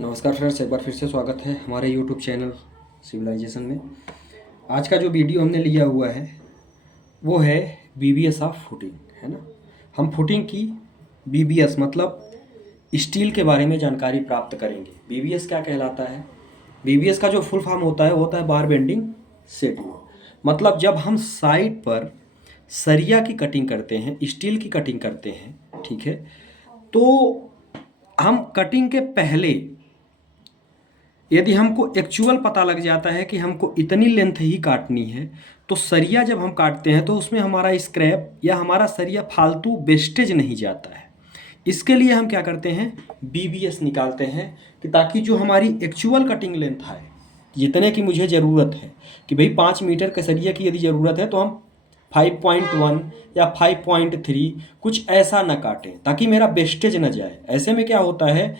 नमस्कार फ्रेंड्स, एक बार फिर से स्वागत है हमारे यूट्यूब चैनल सिविलाइजेशन में। आज का जो वीडियो हमने लिया हुआ है वो है बीबीएस ऑफ फुटिंग, है ना। हम फुटिंग की बीबीएस मतलब स्टील के बारे में जानकारी प्राप्त करेंगे। बीबीएस क्या कहलाता है? बीबीएस का जो फुल फॉर्म होता है वो होता है बार बेंडिंग शेड्यूल। मतलब जब हम साइड पर सरिया की कटिंग करते हैं, स्टील की कटिंग करते हैं, ठीक है, तो हम कटिंग के पहले यदि हमको एक्चुअल पता लग जाता है कि हमको इतनी लेंथ ही काटनी है, तो सरिया जब हम काटते हैं तो उसमें हमारा स्क्रैप या हमारा सरिया फालतू वेस्टेज नहीं जाता है। इसके लिए हम क्या करते हैं, बीबीएस निकालते हैं कि ताकि जो हमारी एक्चुअल कटिंग लेंथ है, जितने की मुझे ज़रूरत है, कि भाई 5 मीटर के सरिया की यदि ज़रूरत है तो हम 5.1 या 5.3 कुछ ऐसा ना काटें ताकि मेरा वेस्टेज ना जाए। ऐसे में क्या होता है,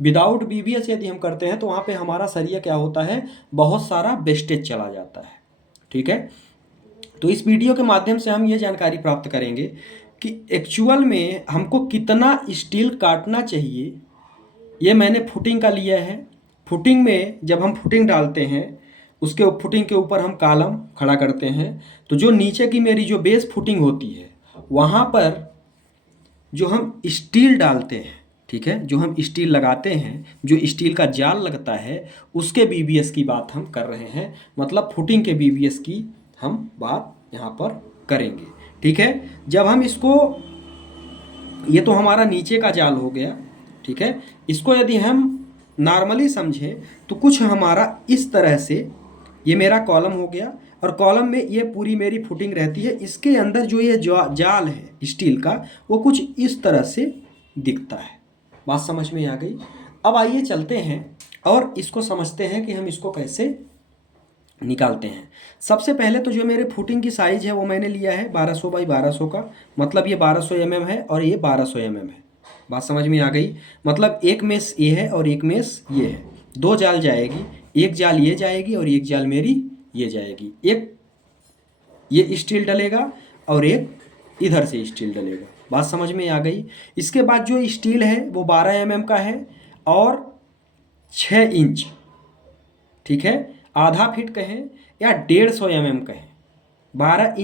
विदाउट बीबीएस यदि हम करते हैं तो वहाँ पे हमारा सरिया क्या होता है, बहुत सारा वेस्टेज चला जाता है। ठीक है, तो इस वीडियो के माध्यम से हम ये जानकारी प्राप्त करेंगे कि एक्चुअल में हमको कितना स्टील काटना चाहिए। ये मैंने फुटिंग का लिया है। फुटिंग में जब हम फुटिंग डालते हैं, उसके फुटिंग के ऊपर हम कॉलम खड़ा करते हैं, तो जो नीचे की मेरी जो बेस फुटिंग होती है वहाँ पर जो हम स्टील डालते हैं, ठीक है, जो हम स्टील लगाते हैं, जो स्टील का जाल लगता है, उसके बीबीएस की बात हम कर रहे हैं। मतलब फुटिंग के बीबीएस की हम बात यहाँ पर करेंगे। ठीक है, जब हम इसको, ये तो हमारा नीचे का जाल हो गया, ठीक है, इसको यदि हम नॉर्मली समझें तो कुछ हमारा इस तरह से ये मेरा कॉलम हो गया और कॉलम में ये पूरी मेरी फुटिंग रहती है। इसके अंदर जो ये जाल है स्टील का, वो कुछ इस तरह से दिखता है। बात समझ में आ गई? अब आइए चलते हैं और इसको समझते हैं कि हम इसको कैसे निकालते हैं। सबसे पहले तो जो मेरे फुटिंग की साइज़ है वो मैंने लिया है 1200 बाई 1200 का। मतलब ये 1200 mm है और ये 1200 mm है। बात समझ में आ गई? मतलब एक मेस ये है और एक मेस ये है। दो जाल जाएगी, एक जाल ये जाएगी और एक जाल मेरी ये जाएगी। एक ये स्टील डलेगा और एक इधर से स्टील डलेगा। बात समझ में आ गई? इसके बाद जो स्टील है वो 12 mm का है और 6 इंच, ठीक है, आधा फीट कहें या 150 mm कहें। 12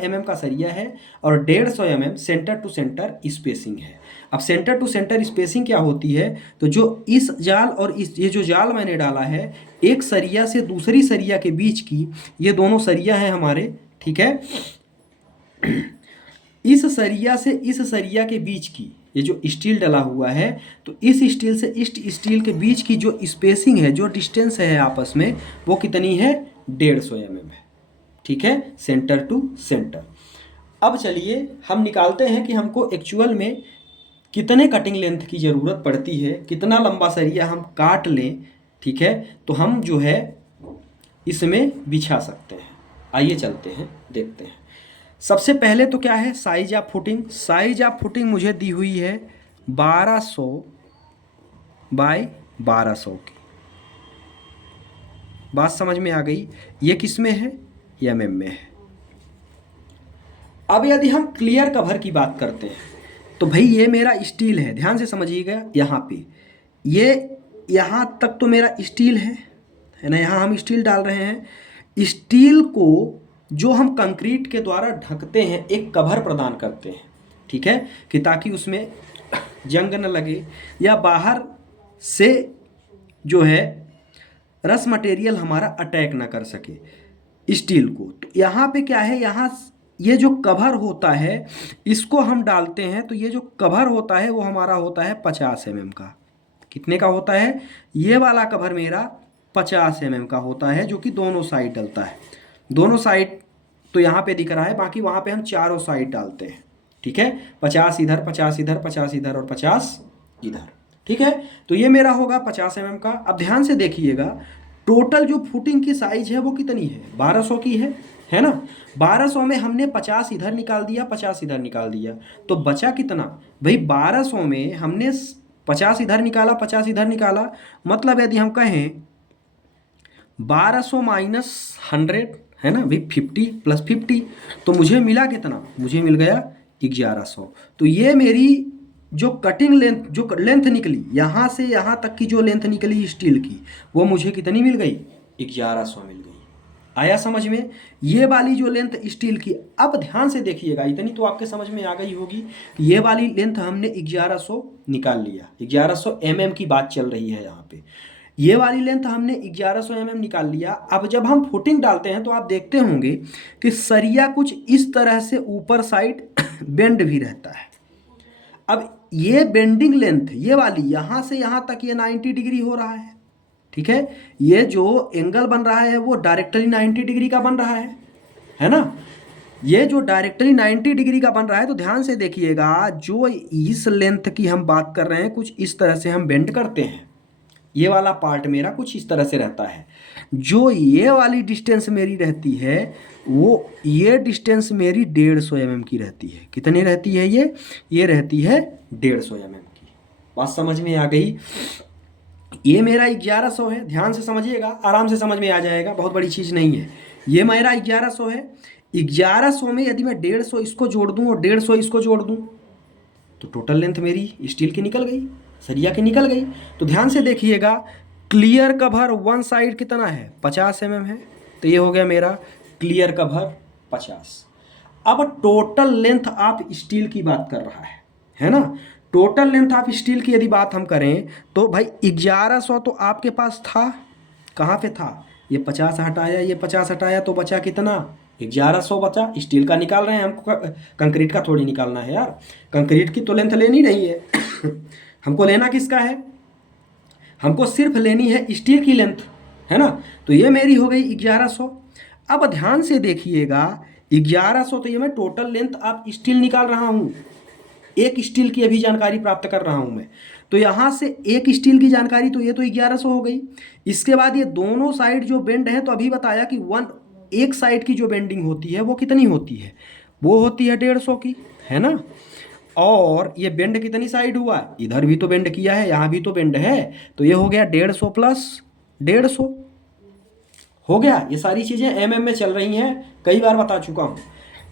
mm का सरिया है और 150 mm centre to centre spacing है। अब सेंटर टू सेंटर स्पेसिंग क्या होती है, तो जो इस जाल और ये जो जाल मैंने डाला है, एक सरिया से दूसरी सरिया के बीच की, ये दोनों सरिया हैं हमारे, ठीक है, इस सरिया से इस सरिया के बीच की ये जो स्टील डला हुआ है, तो इस स्टील से इस स्टील के बीच की जो स्पेसिंग है, जो डिस्टेंस है आपस में, वो कितनी है, 150 mm है। ठीक है, सेंटर टू सेंटर। अब चलिए हम निकालते हैं कि हमको एक्चुअल में कितने कटिंग लेंथ की ज़रूरत पड़ती है, कितना लंबा सरिया हम काट लें। ठीक है, तो हम जो है इसमें बिछा सकते हैं। आइए चलते हैं, देखते हैं। सबसे पहले तो क्या है, size of footing. Size of footing मुझे दी हुई है 1200 बाय 1200 की। बात समझ में आ गई? ये किस में है, ये mm में है। अब यदि हम क्लियर कवर की बात करते हैं तो भाई ये मेरा स्टील है, ध्यान से समझिएगा। यहाँ पे ये यहाँ तक तो मेरा स्टील है ना, यहाँ हम स्टील डाल रहे हैं। स्टील को जो हम कंक्रीट के द्वारा ढकते हैं, एक कवर प्रदान करते हैं, ठीक है, कि ताकि उसमें जंग न लगे या बाहर से जो है रस मटेरियल हमारा अटैक ना कर सके स्टील को। तो यहाँ पे क्या है, यहाँ ये जो कवर होता है इसको हम डालते हैं, तो ये जो कवर होता है वो हमारा होता है 50 mm का। कितने का होता है? ये वाला कवर मेरा 50 mm का होता है, जो कि दोनों साइड डलता है। दोनों साइड तो यहाँ पे दिख रहा है, बाकी वहाँ पे हम चारों साइड डालते हैं। ठीक है, 50 इधर, 50 इधर, 50 इधर और 50 इधर। ठीक है, तो ये मेरा होगा 50 mm का। अब ध्यान से देखिएगा, टोटल जो फुटिंग की साइज है वो कितनी है, 1200 की है ना। 1200 में हमने 50 इधर निकाल दिया, 50 इधर निकाल दिया, तो बचा कितना भाई, 1200 में हमने 50 इधर निकाला, 50 इधर निकाला। मतलब यदि हम कहें 1200 माइनस 100 है ना भाई, 50 प्लस 50, तो मुझे मिला कितना, मुझे मिल गया 1100। तो ये मेरी जो कटिंग लेंथ, जो लेंथ निकली यहाँ से यहाँ तक की जो लेंथ निकली स्टील की, वो मुझे कितनी मिल गई? 1100 मिल गई। आया समझ में? ये वाली जो लेंथ स्टील की, अब ध्यान से देखिएगा, इतनी तो आपके समझ में आ गई होगी। ये वाली लेंथ हमने 1100 निकाल लिया, 1100 mm की बात चल रही है यहाँ पे। ये वाली लेंथ हमने 1100 mm निकाल लिया। अब जब हम फुटिंग डालते हैं तो आप देखते होंगे कि सरिया कुछ इस तरह से ऊपर साइड बेंड भी रहता है। अब ये बेंडिंग लेंथ ये वाली यहाँ से यहाँ तक ये 90 डिग्री हो रहा है, ठीक है। ये जो एंगल बन रहा है वो डायरेक्टली 90 डिग्री का बन रहा है ना। ये जो डायरेक्टली 90 डिग्री का बन रहा है, तो ध्यान से देखिएगा, जो इस लेंथ की हम बात कर रहे हैं कुछ इस तरह से हम बेंड करते हैं। ये वाला पार्ट मेरा कुछ इस तरह से रहता है। जो ये वाली डिस्टेंस मेरी रहती है, वो ये डिस्टेंस मेरी 150 mm की रहती है। कितनी रहती है ये रहती है 150 mm की। बात समझ में आ गई? ये मेरा 1100 है, ध्यान से समझिएगा, आराम से समझ में आ जाएगा, बहुत बड़ी चीज़ नहीं है। ये मेरा 1100 है। 1100 में यदि मैं 150 इसको जोड़ दूँ और 150 इसको जोड़ दूँ, तो टोटल लेंथ मेरी स्टील की निकल गई, सरिया की निकल गई। तो ध्यान से देखिएगा, क्लियर कवर वन साइड कितना है? 50 mm है, तो ये हो गया मेरा क्लियर कवर 50। अब टोटल लेंथ आप स्टील की बात कर रहा है ना। टोटल लेंथ आप स्टील की यदि बात हम करें तो भाई 1100 तो आपके पास था, कहाँ पे था? ये 50 हटाया, ये 50 हटाया, तो बचा कितना? 1100 बचा। स्टील का निकाल रहे हैं, हमको कंक्रीट का थोड़ी निकालना है यार। कंक्रीट की तो लेंथ लेनी नहीं है हमको लेना किसका है? हमको सिर्फ लेनी है स्टील की लेंथ, है ना। तो ये मेरी हो गई 1100। अब ध्यान से देखिएगा, 1100 तो ये मैं टोटल लेंथ आप स्टील निकाल रहा हूँ, एक स्टील की अभी जानकारी प्राप्त कर रहा हूँ मैं। तो यहाँ से एक स्टील की जानकारी, तो ये तो 1100 हो गई। इसके बाद ये दोनों साइड जो बेंड है, तो अभी बताया कि एक साइड की जो बेंडिंग होती है वो कितनी होती है? वो होती है 150 की, है ना। और ये बेंड कितनी साइड हुआ? इधर भी तो बेंड किया है, यहाँ भी तो बेंड है, तो ये हो गया 150 प्लस 150 हो गया। ये सारी चीज़ें mm में चल रही हैं, कई बार बता चुका हूँ।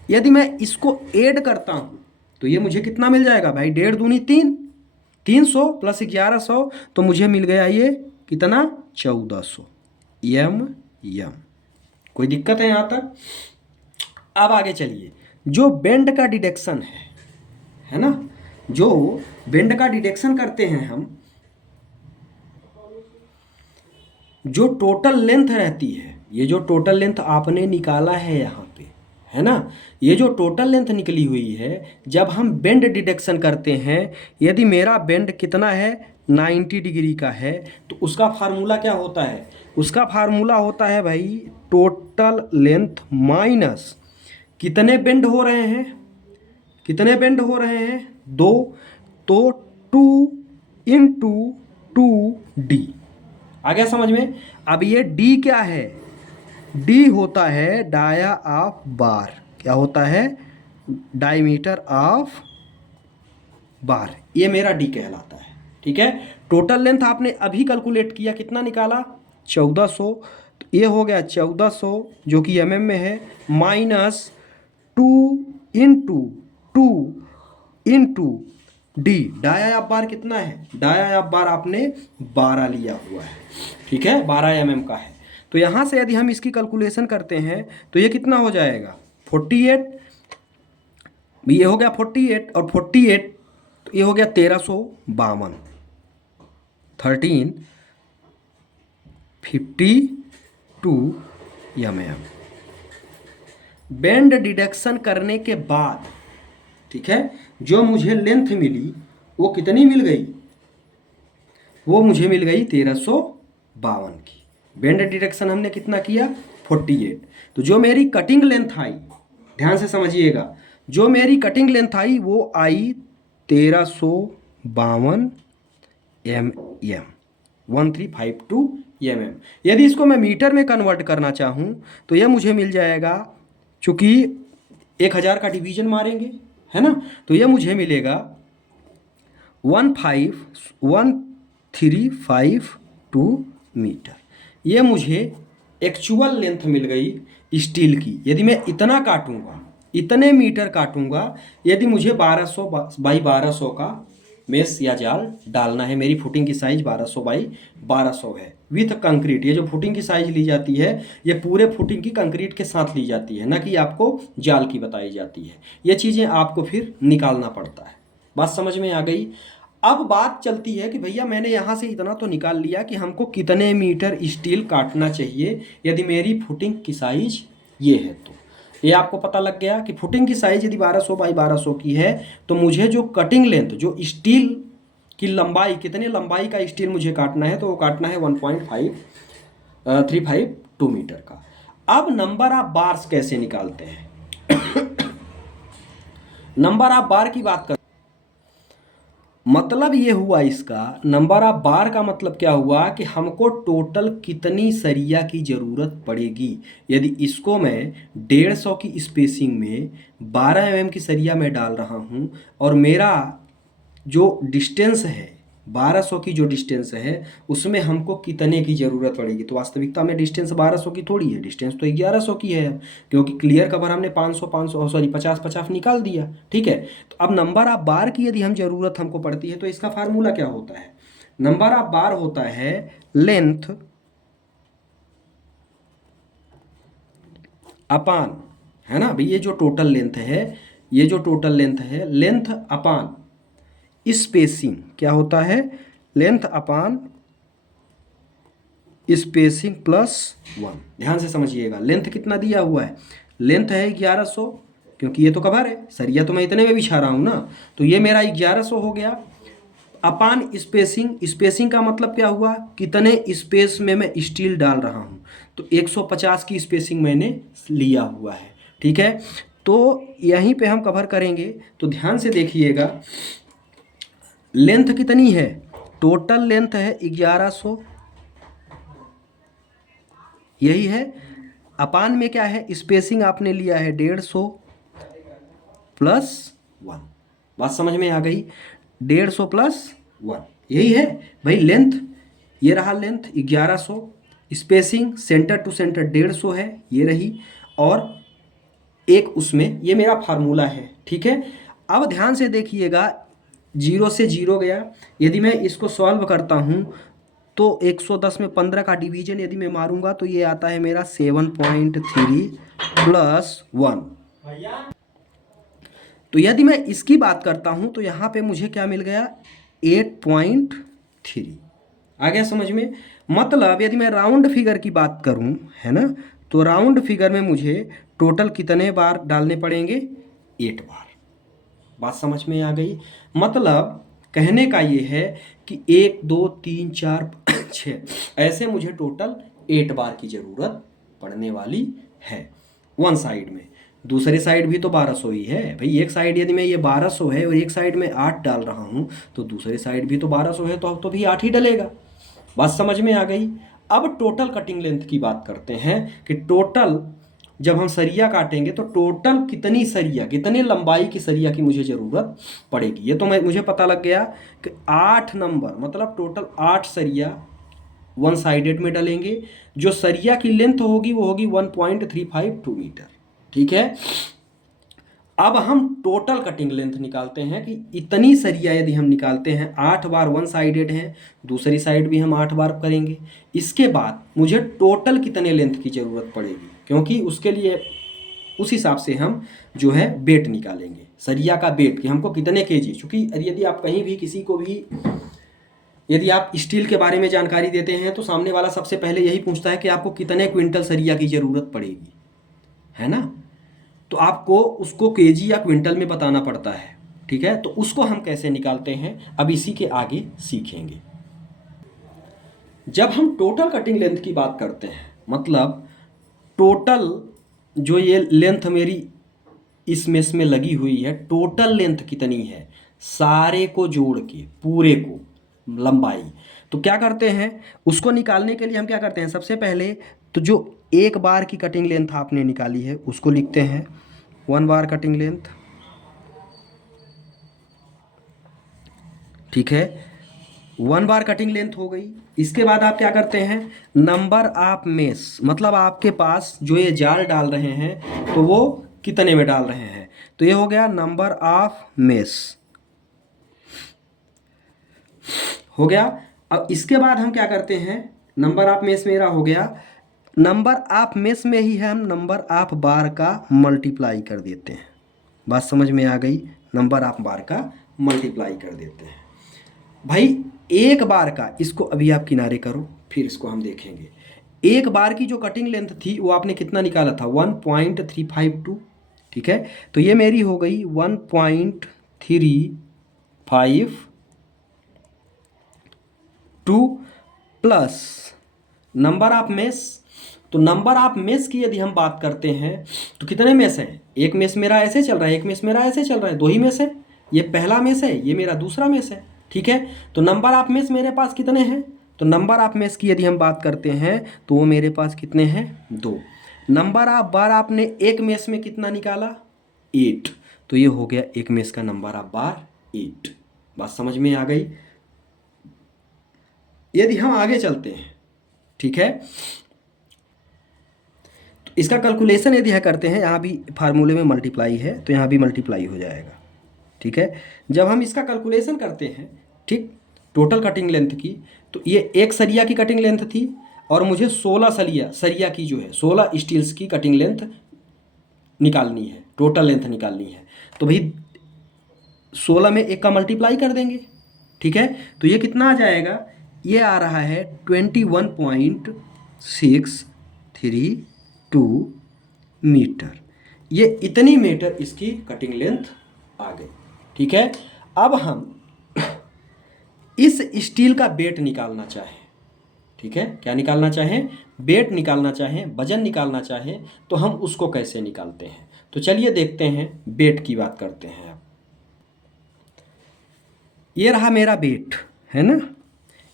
यदि मैं इसको ऐड करता हूँ तो ये मुझे कितना मिल जाएगा भाई? 1.5 दूनी 3, 300 प्लस 1100, तो मुझे मिल गया ये कितना? 1400 mm। कोई दिक्कत है यहाँ तक? अब आगे चलिए, जो बेंड का डिडक्शन है ना, जो बेंड का डिडक्शन करते हैं हम, जो टोटल लेंथ रहती है, ये जो टोटल लेंथ आपने निकाला है यहाँ पे, है ना, ये जो टोटल लेंथ निकली हुई है, जब हम बेंड डिडक्शन करते हैं, यदि मेरा बेंड कितना है? 90 डिग्री का है, तो उसका फार्मूला क्या होता है? उसका फार्मूला होता है भाई टोटल लेंथ माइनस कितने बेंड हो रहे हैं? कितने बेंड हो रहे हैं? 2, तो 2 इंटू 2d। आ गया समझ में? अब ये d क्या है? d होता है डाया ऑफ बार। क्या होता है? डायमीटर ऑफ बार। ये मेरा d कहलाता है, ठीक है। टोटल लेंथ आपने अभी कैलकुलेट किया, कितना निकाला? 1400। तो ये हो गया 1400 जो कि mm में है, minus 2 into D. Dia of bar कितना है? डाया ऑफ बार आपने 12 लिया हुआ है, ठीक है, 12 mm का है। तो यहाँ से यदि हम इसकी कैलकुलेशन करते हैं तो ये कितना हो जाएगा? 48। ये हो गया 48 और 48, तो ये हो गया 1352, 1352 mm। बेंड डिडक्शन करने के बाद, ठीक है, जो मुझे लेंथ मिली वो कितनी मिल गई? वो मुझे मिल गई 1352 की। बेंड डिडक्शन हमने कितना किया? 48। तो जो मेरी कटिंग लेंथ आई, ध्यान से समझिएगा, जो मेरी कटिंग लेंथ आई वो आई 1352 mm, 1352 mm। यदि इसको मैं मीटर में कन्वर्ट करना चाहूँ तो यह मुझे मिल जाएगा, चूँकि 1000 का डिवीजन मारेंगे, है ना, तो यह मुझे मिलेगा 15352 मीटर। ये मुझे एक्चुअल लेंथ मिल गई स्टील की। यदि मैं इतना काटूंगा, इतने मीटर काटूंगा, यदि मुझे 1200 बाई 1200 का मेस या जाल डालना है। मेरी फुटिंग की साइज 1200 बाई 1200 है विथ कंक्रीट। ये जो फुटिंग की साइज ली जाती है ये पूरे फुटिंग की कंक्रीट के साथ ली जाती है, ना कि आपको जाल की बताई जाती है। ये चीज़ें आपको फिर निकालना पड़ता है। बात समझ में आ गई। अब बात चलती है कि भैया मैंने यहाँ से इतना तो निकाल लिया कि हमको कितने मीटर स्टील काटना चाहिए यदि मेरी फुटिंग की साइज ये है। तो ये आपको पता लग गया कि फुटिंग की साइज यदि 1200 बाई 1200 की है तो मुझे जो कटिंग लेंथ, जो स्टील की लंबाई, कितने लंबाई का स्टील मुझे काटना है, तो वो काटना है 1.352 मीटर का। अब नंबर ऑफ बार्स कैसे निकालते हैं? नंबर ऑफ बार की बात कर, मतलब ये हुआ इसका नंबर ऑफ बार का मतलब क्या हुआ कि हमको टोटल कितनी सरिया की ज़रूरत पड़ेगी। यदि इसको मैं 150 की स्पेसिंग में 12 mm की सरिया में डाल रहा हूँ और मेरा जो डिस्टेंस है 1200 की, जो डिस्टेंस है उसमें हमको कितने की ज़रूरत पड़ेगी, तो वास्तविकता में डिस्टेंस 1200 की थोड़ी है, डिस्टेंस तो 1100 की है, क्योंकि क्लियर कवर हमने 500 सॉरी 50 निकाल दिया। ठीक है, तो अब नंबर ऑफ बार की यदि हम ज़रूरत हमको पड़ती है तो इसका फार्मूला क्या होता है? नंबर ऑफ बार होता है लेंथ अपान, है ना भाई, ये जो टोटल लेंथ है, ये जो टोटल लेंथ है, लेंथ अपान स्पेसिंग क्या होता है? Length upon spacing plus 1। ध्यान से समझिएगा, लेंथ कितना दिया हुआ है? लेंथ है 1100, क्योंकि ये तो कवर है, सरिया तो मैं इतने में बिछा रहा हूँ ना, तो ये मेरा 1100 हो गया। अपान स्पेसिंग, स्पेसिंग का मतलब क्या हुआ? कितने स्पेस में मैं स्टील डाल रहा हूँ, तो 150 की स्पेसिंग मैंने लिया हुआ है। ठीक है, तो यहीं पे हम कवर करेंगे, तो ध्यान से देखिएगा। लेंथ कितनी है? टोटल लेंथ है 1100, यही है। अपान में क्या है? स्पेसिंग आपने लिया है 150 प्लस 1। बात समझ में आ गई? 150 प्लस 1 यही है भाई लेंथ। ये रहा length 1100, spacing centre to centre 150 है, ये रही, और एक उसमें ये मेरा फार्मूला है। ठीक है, अब ध्यान से देखिएगा, 0 से 0 गया, यदि मैं इसको सॉल्व करता हूँ तो 110 में 15 का डिवीजन यदि मैं मारूंगा तो ये आता है मेरा 7.3 प्लस 1। तो यदि मैं इसकी बात करता हूं तो यहाँ पे मुझे क्या मिल गया? 8.3। आ गया समझ में? मतलब यदि मैं राउंड फिगर की बात करूं, है ना, तो राउंड फिगर में मुझे टोटल कितने बार डालने पड़ेंगे? 8 बार। बात समझ में आ गई? मतलब कहने का ये है कि 1 2 3 4 6 ऐसे मुझे टोटल 8 बार की ज़रूरत पड़ने वाली है वन साइड में। दूसरे साइड भी तो 1200 ही है भाई। एक साइड यदि मैं ये 1200 है और एक साइड में 8 डाल रहा हूँ तो दूसरे साइड भी तो 1200 है, तो अब तो भी 8 ही डलेगा। बात समझ में आ गई? अब टोटल कटिंग लेंथ की बात करते हैं कि टोटल जब हम सरिया काटेंगे तो टोटल कितनी सरिया, कितने लंबाई की सरिया की मुझे ज़रूरत पड़ेगी। ये तो मुझे पता लग गया कि 8 नंबर, मतलब टोटल 8 सरिया वन साइडेड में डलेंगे। जो सरिया की लेंथ होगी वो होगी 1.352 मीटर। ठीक है, अब हम टोटल कटिंग लेंथ निकालते हैं कि इतनी सरिया यदि हम निकालते हैं, 8 बार वन साइडेड है, दूसरी साइड भी हम 8 बार करेंगे। इसके बाद मुझे टोटल कितने लेंथ की ज़रूरत पड़ेगी, क्योंकि उसके लिए उस हिसाब से हम जो है वेट निकालेंगे, सरिया का वेट कि हमको कितने केजी। चूँकि यदि आप कहीं भी किसी को भी यदि आप स्टील के बारे में जानकारी देते हैं तो सामने वाला सबसे पहले यही पूछता है कि आपको कितने क्विंटल सरिया की ज़रूरत पड़ेगी, है ना। तो आपको उसको केजी या क्विंटल में बताना पड़ता है। ठीक है, तो उसको हम कैसे निकालते हैं अब इसी के आगे सीखेंगे। जब हम टोटल कटिंग लेंथ की बात करते हैं, मतलब टोटल जो ये लेंथ मेरी इस मेस में लगी हुई है, टोटल लेंथ कितनी है सारे को जोड़ के, पूरे को लंबाई, तो क्या करते हैं उसको निकालने के लिए हम क्या करते हैं, सबसे पहले तो जो 1 बार की कटिंग लेंथ आपने निकाली है उसको लिखते हैं 1 बार कटिंग लेंथ। ठीक है, 1 बार कटिंग लेंथ हो गई। इसके बाद आप क्या करते हैं, नंबर ऑफ मेस, मतलब आपके पास जो ये जाल डाल रहे हैं तो वो कितने में डाल रहे हैं, तो ये हो गया नंबर ऑफ मेस। हो गया। अब इसके बाद हम क्या करते हैं, नंबर ऑफ मेस मेरा हो गया, नंबर ऑफ मेस में ही हम नंबर ऑफ बार का मल्टीप्लाई कर देते हैं। बात समझ में आ गई, नंबर ऑफ बार का मल्टीप्लाई कर देते हैं। भाई एक बार का, इसको अभी आप किनारे करो फिर इसको हम देखेंगे। एक बार की जो कटिंग लेंथ थी वो आपने कितना निकाला था, 1.352, ठीक है। तो ये मेरी हो गई 1.352 प्लस नंबर ऑफ मेस। तो नंबर ऑफ मेस की यदि हम बात करते हैं तो कितने मेस हैं, एक मेस मेरा ऐसे चल रहा है, एक मेस मेरा ऐसे चल रहा है, दो ही मेस है, ये पहला मेस है, ये मेरा दूसरा मेस है, ठीक है। तो नंबर ऑफ मेस मेरे पास कितने हैं, तो नंबर ऑफ मेस की यदि हम बात करते हैं तो वो मेरे पास कितने हैं, 2। नंबर ऑफ बार आपने एक मेस में कितना निकाला, 8। तो ये हो गया एक मेस का नंबर ऑफ बार 8। बात समझ में आ गई। यदि हम आगे चलते हैं, ठीक है, तो इसका कैलकुलेशन यदि हम करते हैं, यहाँ भी फार्मूले में मल्टीप्लाई है तो यहाँ भी मल्टीप्लाई हो जाएगा, ठीक है। जब हम इसका कैलकुलेशन करते हैं, ठीक, टोटल कटिंग लेंथ की, तो ये एक सरिया की कटिंग लेंथ थी और मुझे 16 सरिया की जो है 16 स्टील्स की कटिंग लेंथ निकालनी है, टोटल लेंथ निकालनी है। तो भाई 16 में एक का मल्टीप्लाई कर देंगे, ठीक है। तो ये कितना आ जाएगा, ये आ रहा है 21.632 मीटर। ये इतनी मीटर इसकी कटिंग लेंथ आ गई, ठीक है। अब हम इस स्टील का वेट निकालना चाहें, ठीक है, क्या निकालना चाहें, वेट निकालना चाहें, वजन निकालना चाहें, तो हम उसको कैसे निकालते हैं। तो चलिए देखते हैं, वेट की बात करते हैं। अब ये रहा मेरा वेट, है ना।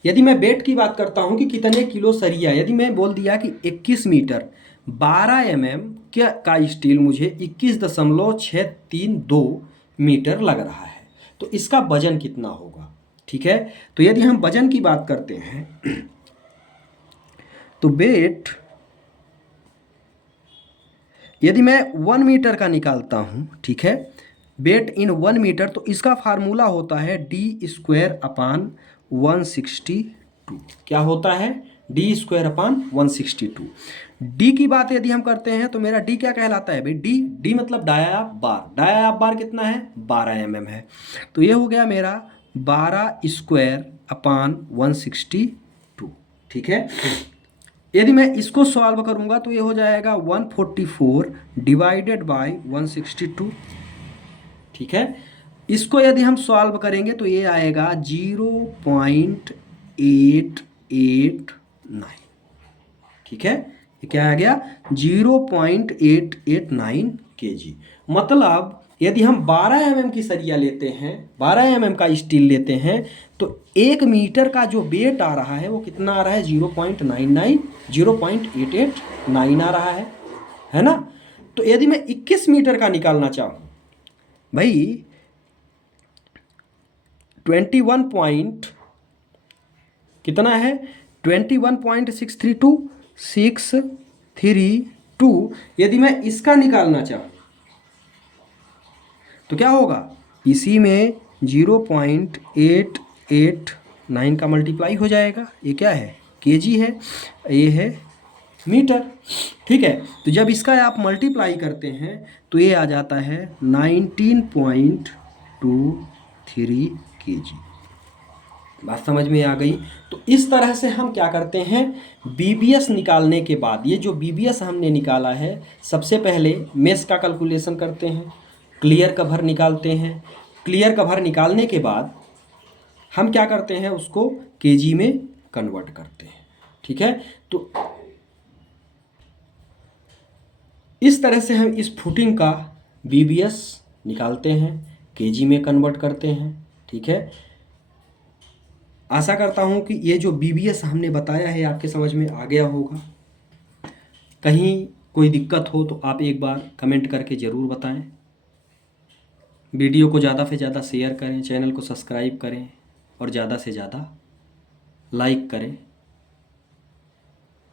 यदि मैं वेट की बात करता हूं कि कितने किलो सरिया, यदि मैं बोल दिया कि 21 मीटर 12 का स्टील मुझे 21.632 मीटर लग रहा है, तो इसका वजन कितना होगा, ठीक है। तो यदि हम वजन की बात करते हैं तो वेट यदि मैं 1 मीटर का निकालता हूं, ठीक है, वेट इन 1 मीटर, तो इसका फार्मूला होता है d² / 162। क्या होता है, d²/162। डी की बात यदि हम करते हैं तो मेरा डी क्या कहलाता है भाई, डी मतलब डाया बार, डाया बार कितना है, 12 mm है। तो ये हो गया मेरा 12²/162, ठीक है। यदि मैं इसको सॉल्व करूंगा तो ये हो जाएगा 144 डिवाइडेड बाय 162, ठीक है। इसको यदि हम सॉल्व करेंगे तो ये आएगा 0.889, ठीक है। ये क्या आ गया, 0.889 kg। मतलब यदि हम 12 mm की सरिया लेते हैं, 12 mm का स्टील लेते हैं, तो 1 मीटर का जो वेट आ रहा है वो कितना आ रहा है, 0.889 आ रहा है ना। तो यदि मैं 21 मीटर का निकालना चाहूँ भाई, 21 पॉइंट कितना है, 21.632632, यदि मैं इसका निकालना चाहूँ तो क्या होगा, इसी में 0.889 का मल्टीप्लाई हो जाएगा। ये क्या है, केजी है, ये है मीटर, ठीक है। तो जब इसका आप मल्टीप्लाई करते हैं तो ये आ जाता है 19.23 kg। बात समझ में आ गई। तो इस तरह से हम क्या करते हैं, बीबीएस निकालने के बाद, ये जो बीबीएस हमने निकाला है, सबसे पहले मेस का कैलकुलेशन करते हैं, क्लियर कवर निकालते हैं, क्लियर कवर निकालने के बाद हम क्या करते हैं, उसको केजी में कन्वर्ट करते हैं, ठीक है। तो इस तरह से हम इस फुटिंग का बीबीएस निकालते हैं, केजी में कन्वर्ट करते हैं, ठीक है। आशा करता हूँ कि ये जो बीबीएस हमने बताया है आपके समझ में आ गया होगा। कहीं कोई दिक्कत हो तो आप एक बार कमेंट करके ज़रूर बताएं। वीडियो को ज़्यादा से ज़्यादा शेयर करें, चैनल को सब्सक्राइब करें और ज़्यादा से ज़्यादा लाइक करें।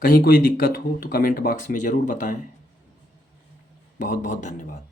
कहीं कोई दिक्कत हो तो कमेंट बॉक्स में ज़रूर बताएं। बहुत बहुत धन्यवाद।